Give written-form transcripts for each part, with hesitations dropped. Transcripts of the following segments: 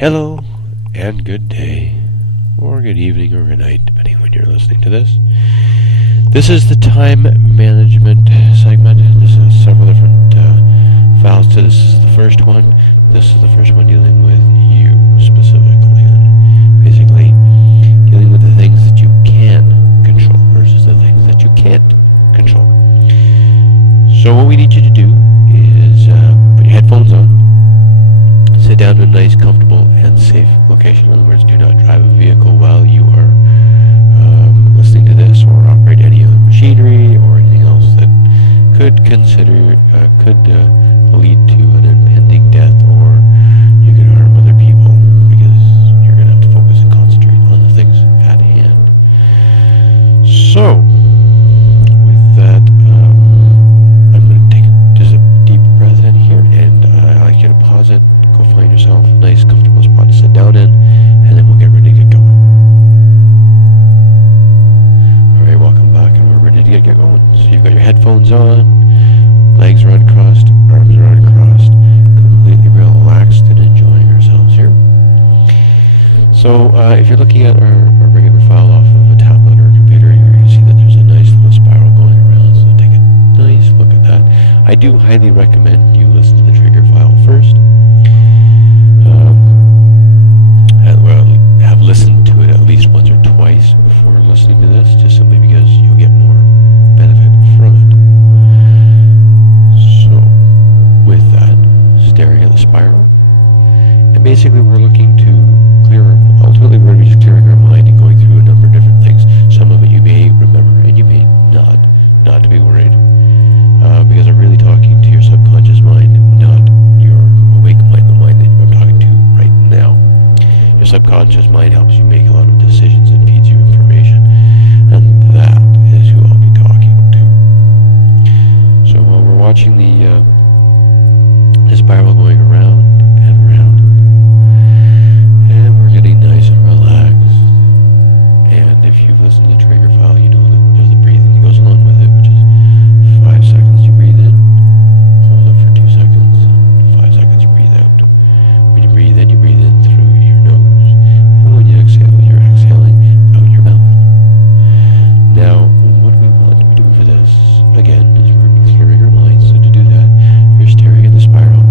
Hello, and good day, or good evening, or good night, depending on when you're listening to this. This is the time management segment. This is several different files to this. Is the first one. This is the first one dealing with you specifically, and basically dealing with the things that you can control versus the things that you can't control. So what we need you to do is put your headphones on. Sit down in a nice, comfortable, and safe location. In other words, do not drive a vehicle while you are listening to this, or operate any other machinery or anything else that could lead to an impending death, or you could harm other people, because you're going to have to focus and concentrate on the things at hand. So, with that, I'm going to take just a deep breath in here, and I'd like you to pause it. Go find yourself a nice, comfortable spot to sit down in, and then we'll get ready to get going. Alright, welcome back, and we're ready to get going. So you've got your headphones on, legs are uncrossed, arms are uncrossed, completely relaxed and enjoying ourselves here. So if you're looking at our regular file off of a tablet or a computer, you're going to see that there's a nice little spiral going around, so take a nice look at that. I do highly recommend you listen to the trigger file first. Have listened to it at least once or twice before listening to this, just simply because you'll get more benefit from it. So, with that, staring at the spiral, and basically we're looking to ultimately we're going to be just clearing our mind and going through a number of different things. Some of it you may remember and you may not to be worried, because I'm really talking to your subconscious mind, not your awake mind, the mind that I'm talking to right now. Your subconscious mind helps you make a lot of decisions and feeds you information, and that is who I'll be talking to. So while we're watching the spiral going around and around, and we're getting nice and relaxed, and if you've listened to the trigger file, you know that there's the breathing that goes along with it, which is 5 seconds you breathe in, hold it for 2 seconds, and 5 seconds you breathe out. When you breathe in through your nose, and when you exhale, you're exhaling out your mouth. Now, what we want to be doing for this, again, is we're going to be clearing our minds. So to do that, you're staring at the spiral,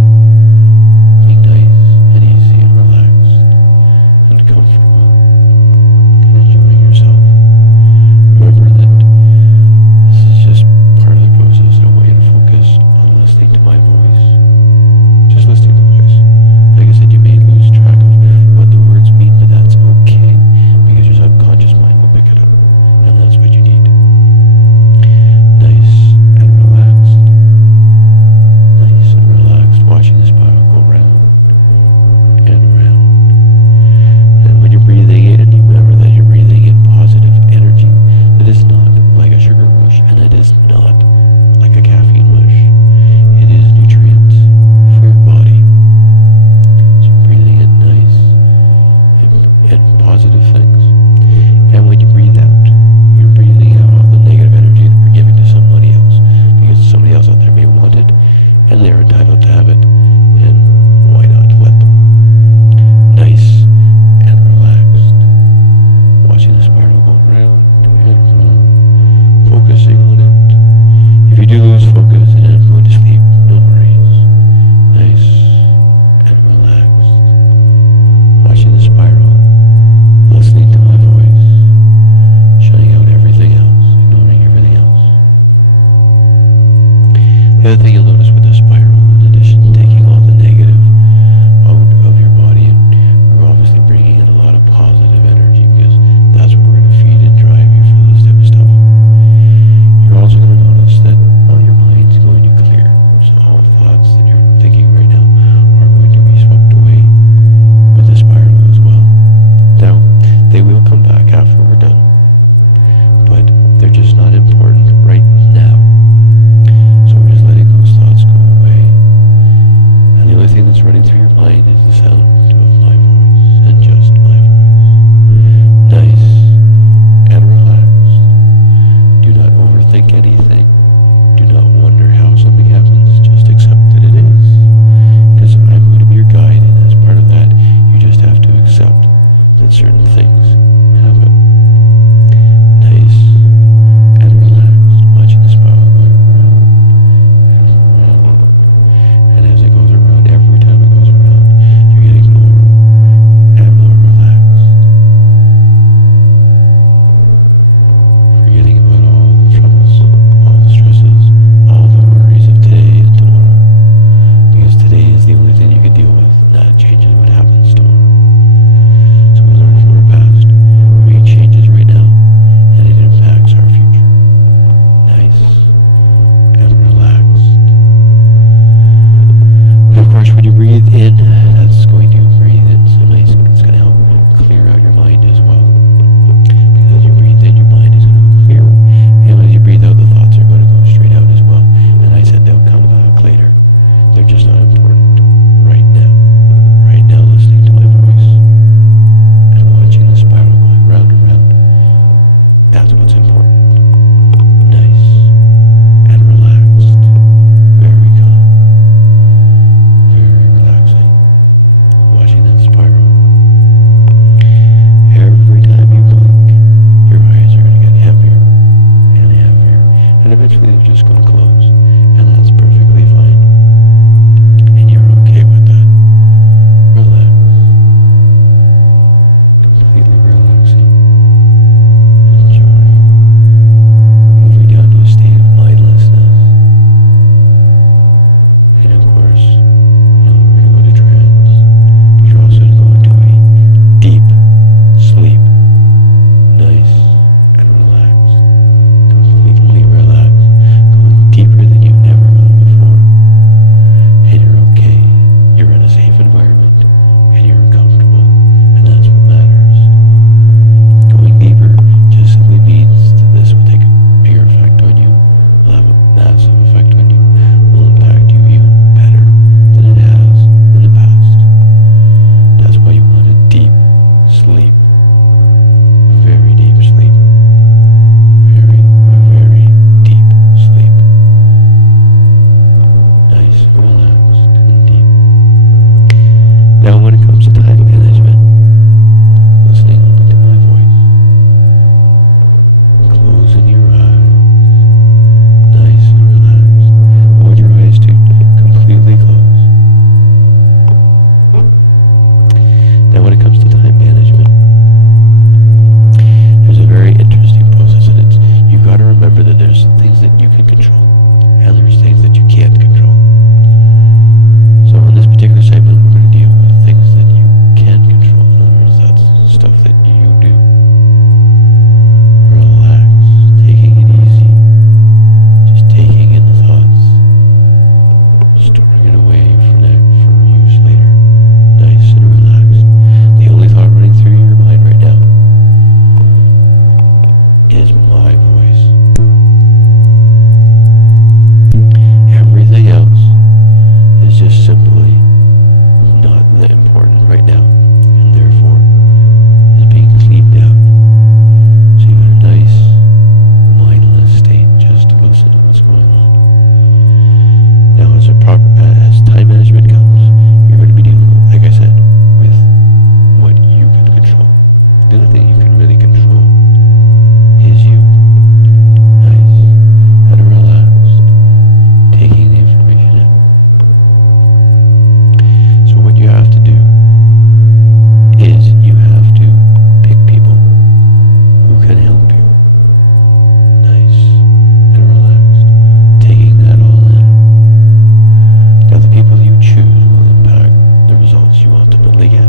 you ultimately get.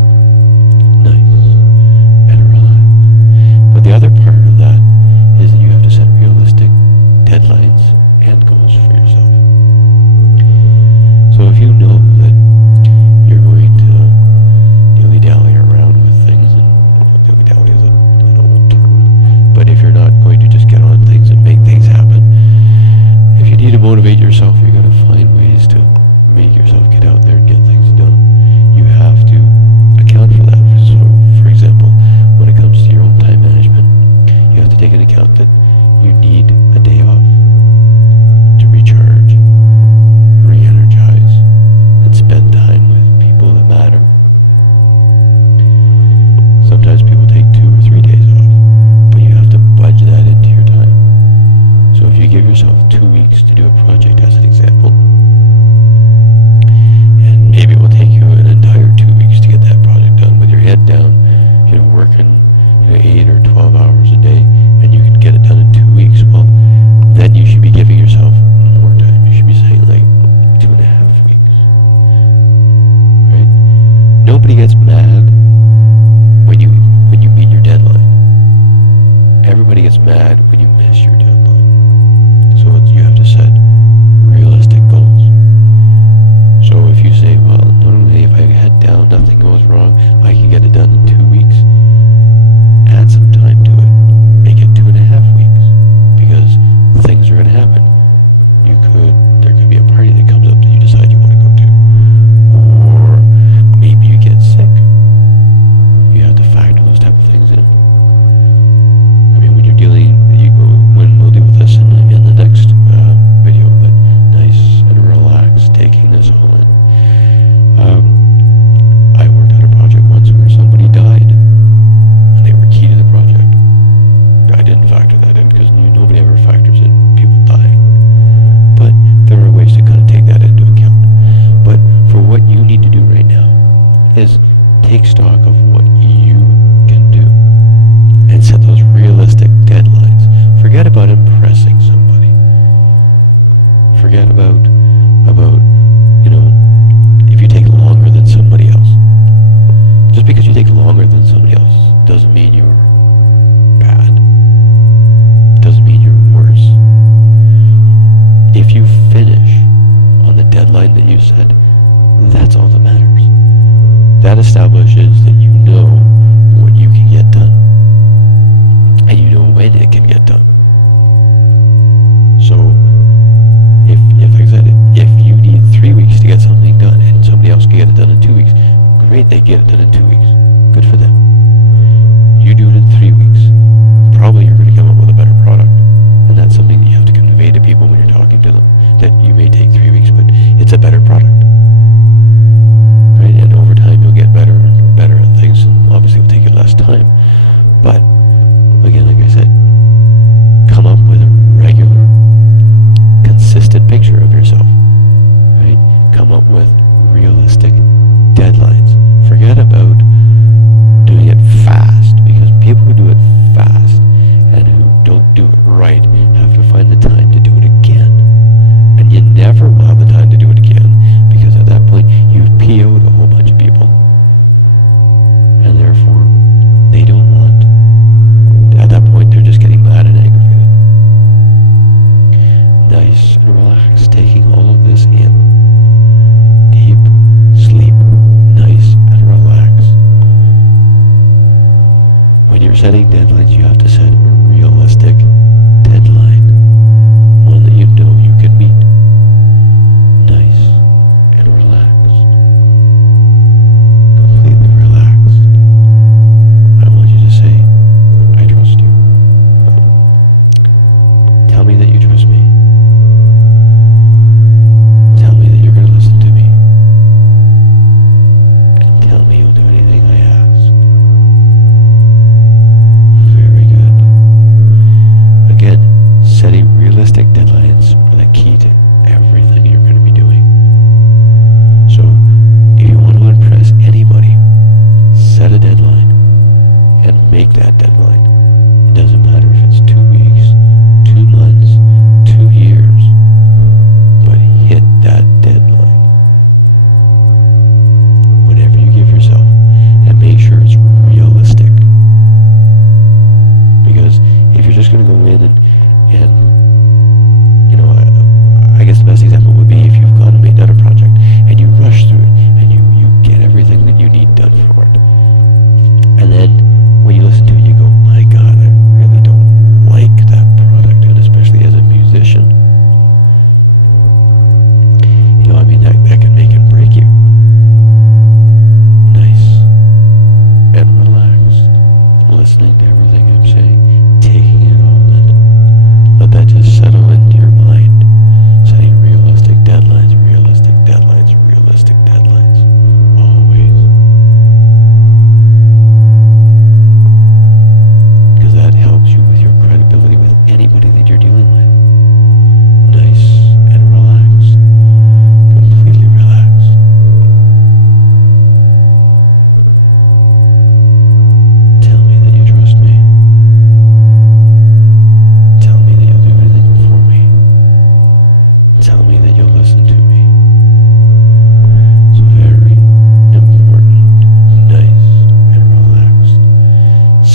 Nice and relaxed. But the other part of that is that you have to set realistic deadlines and goals for yourself. So if you know that you're going to dilly-dally around with things, and dilly-dally is an old term, but if you're not going to just get on things and make things happen, if you need to motivate yourself, you got to find ways to make yourself get out there and get things done. You have to account for that. So, for example, when it comes to your own time management, you have to take into account that you need a day off to recharge, re-energize, and spend time with people that matter. Sometimes people take 2 or 3 days off, but you have to budge that into your time. So if you give yourself 2 weeks to do a project, as an example, and maybe it will take you an entire 2 weeks to get that project done with your head down, working 8 or 12 hours a day, and you can get it done in 2 weeks, well, then you should be giving yourself more time. You should be saying like 2.5 weeks, right? Nobody gets mad when you meet your deadline. Everybody gets mad when you miss your deadline. So you have to set realistic goals. So if you say, well, normally if I head down, nothing goes wrong, I can get it done in 2 weeks, add some time to it. Make it 2.5 weeks, because things are going to happen. There could be a party that comes up that you decide you want to go to, or maybe you get sick. You have to factor those type of things in. I mean, when we'll deal with this in the next video, but nice and relaxed, taking this all in. I worked on a project once where somebody died, and they were key to the project. I didn't factor that in, because nobody ever factors in people dying. But there are ways to kind of take that into account. But for what you need to do right now is take stock of what you can do and set those realistic deadlines. Forget about impressing somebody. Forget about if you take longer than somebody else. Just because you take longer than somebody else doesn't mean you're bad. Doesn't mean you're worse. If you finish on the deadline that you set, that's all that matters. That establishes that you know what you can get done, and you know when it can get done. So, like I said, if you need 3 weeks to get something done, and somebody else can get it done in 2 weeks, great, they get it done in 2 weeks. Good for them. You do it in 3 weeks. Probably you're going to come up with a better product, and that's something that you have to convey to people when you're talking to them, that you may take 3 weeks, but it's a better product. Right? And over time you'll get better and better at things, and obviously it'll take you less time. But, again, like I said, come up with a regular, consistent picture of yourself. Right? Come up with realistic deadlines. Forget about doing it fast, because people who do it fast and who don't do it right have to find the time to do it again. And you never will have the time to do it again, because at that point you've PO'd a whole bunch of people, and therefore they don't want. At that point they're just getting mad and aggravated. Nice and relaxed, taking all of this in. Deep sleep, nice and relaxed. When you're setting deadlines, you have to set a realistic deadline, one that you know you can meet. Nice and relaxed. Completely relaxed. I want you to say, I trust you. Tell me that you trust me. Tell me that you're going to listen to me. And tell me you'll do anything I ask. Very good.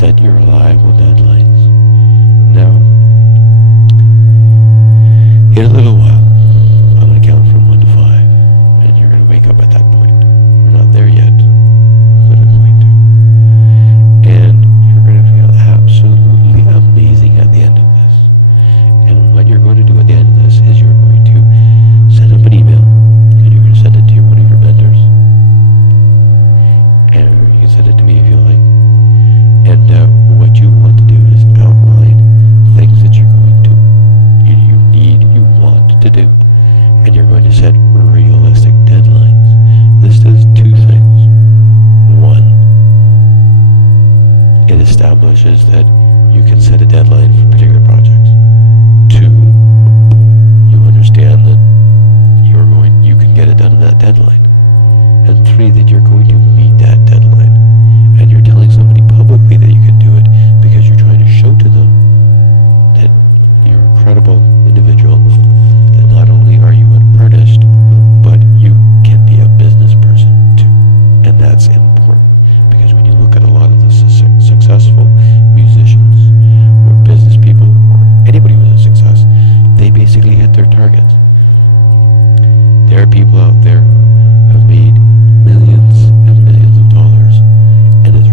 set your reliable deadlines. Now, in a little while, I'm going to count from 1 to 5, and you're going to wake up at that point. You're not there yet, but I'm going to. And you're going to feel absolutely amazing at the end of this. And what you're going to do at the end of this is you're going to send up an email, and you're going to send it to one of your mentors. And you can send it to me if you like. And what you want to do is outline things that you're going to, you want to do. And you're going to set realistic deadlines. This does 2 things. 1, it establishes that you can set a deadline for particular projects. 2, you understand that you can get it done in that deadline. And 3, that you're going to meet that deadline. And you're telling somebody publicly that you can do it because you're trying to show to them that you're a credible individual, that not only are you an artist, but you can be a business person too. And that's important, because when you look at a lot of the successful musicians or business people or anybody with a success, they basically hit their targets. There are people out there who have made millions and millions of dollars, and it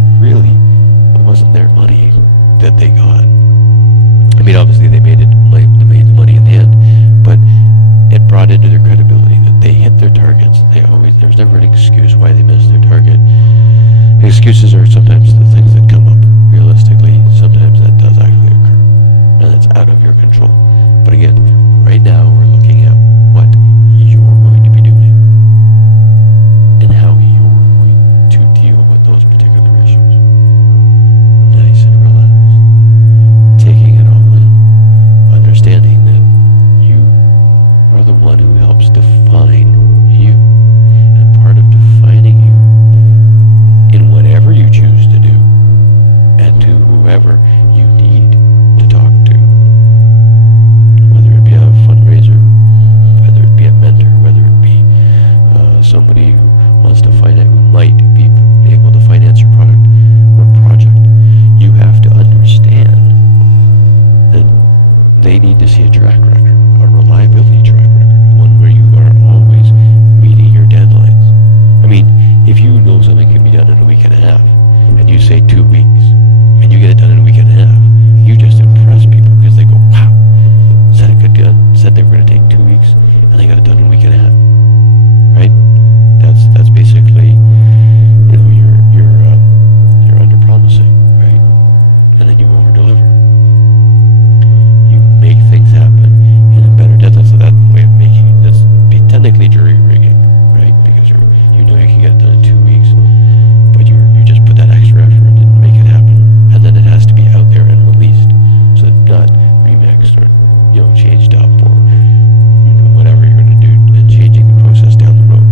wasn't their money that they got. I mean, obviously they made the money in the end, but it brought into their credibility that they hit their targets. There's never an excuse why they missed their target. Excuses are sometimes the things that come up. Realistically, sometimes that does actually occur, and it's out of your control. But again, right now we're looking at what you're going to be doing and how you're going to deal with those particular issues. Nice and relaxed, taking it all in, understanding that you are the one who helps define you, and part of defining you in whatever you choose to do, and to whoever you need to talk to, whether it be a fundraiser, whether it be a mentor, whether it be somebody who wants to who might be able to finance your product or project. You have to understand that they need to see a track record, a reliability track record, one where you are always meeting your deadlines. I mean, if you know something can be done in a week and a half, and you say 2 weeks, and you get it done in a week and a half, you just impress people, because they go, wow, said they were going to take 2 weeks, and they got it done in a week and a half, right? That's basically, you're under promising, right? And then you over deliver. You make things happen in a better deadline. So that way of that's technically jury rigging, right? Because you know you can get it done in 2 weeks, but you just put that extra effort and make it happen, and then it has to be out there and released, so it's not remixed or changed up or whatever you're going to do, and changing the process down the road.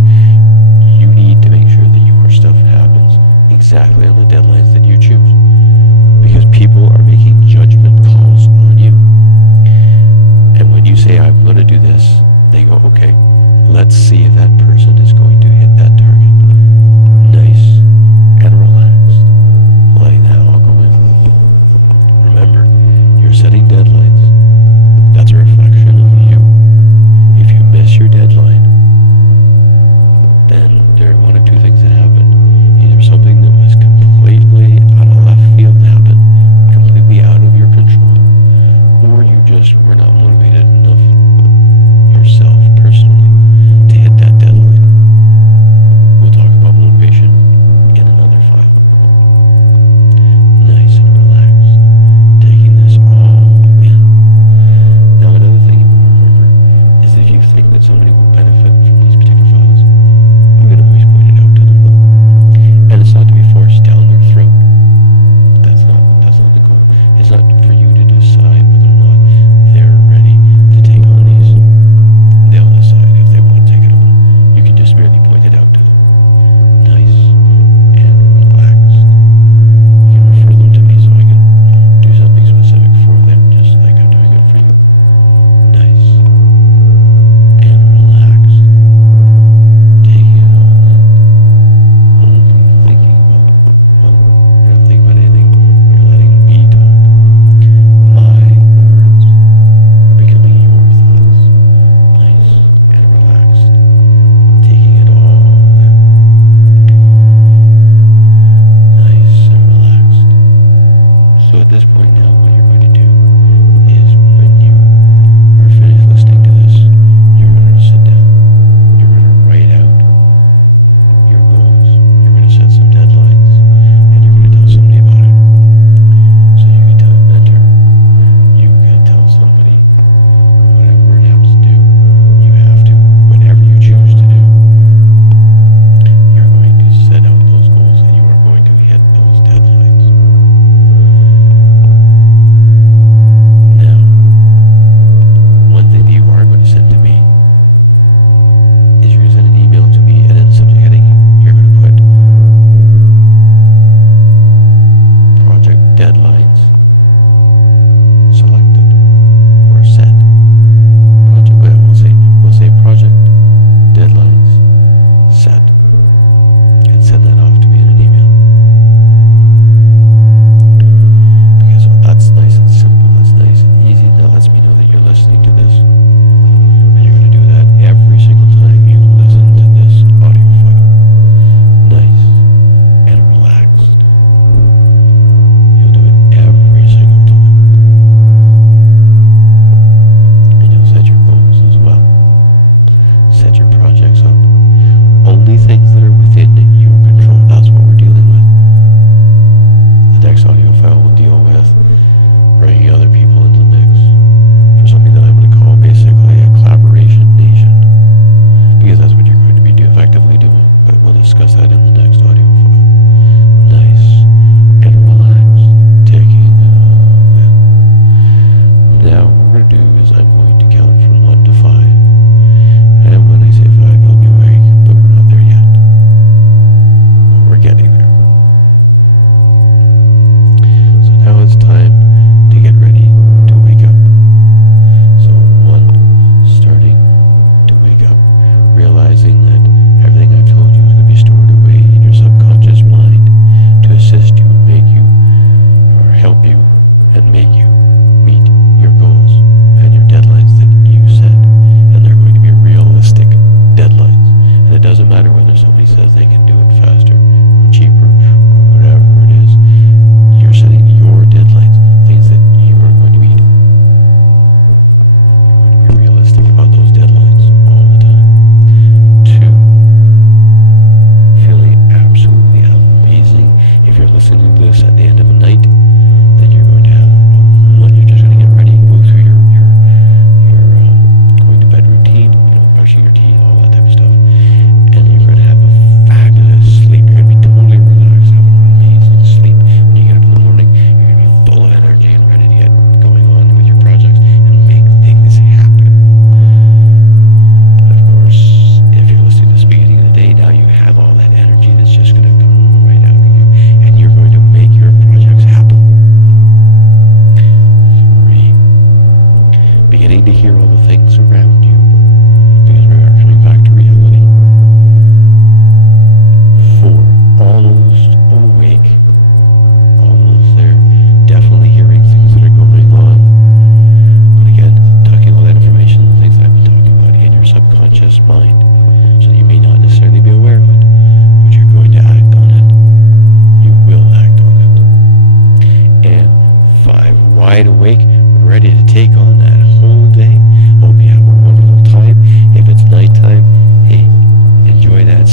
You need to make sure that your stuff happens exactly on the deadlines that you choose, because people are making judgment calls on you. And when you say, I'm going to do this, they go, okay, let's see if that person is going to hit that target. Nice and relaxed, letting that all go in. Remember, you're setting deadlines. That's a reflection of you. If you miss your deadline, then there are 1 or 2 things that happen. Either something that was completely out of left field happened, completely out of your control, or you just were not motivated enough yourself personally to hit that deadline.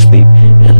sleep, and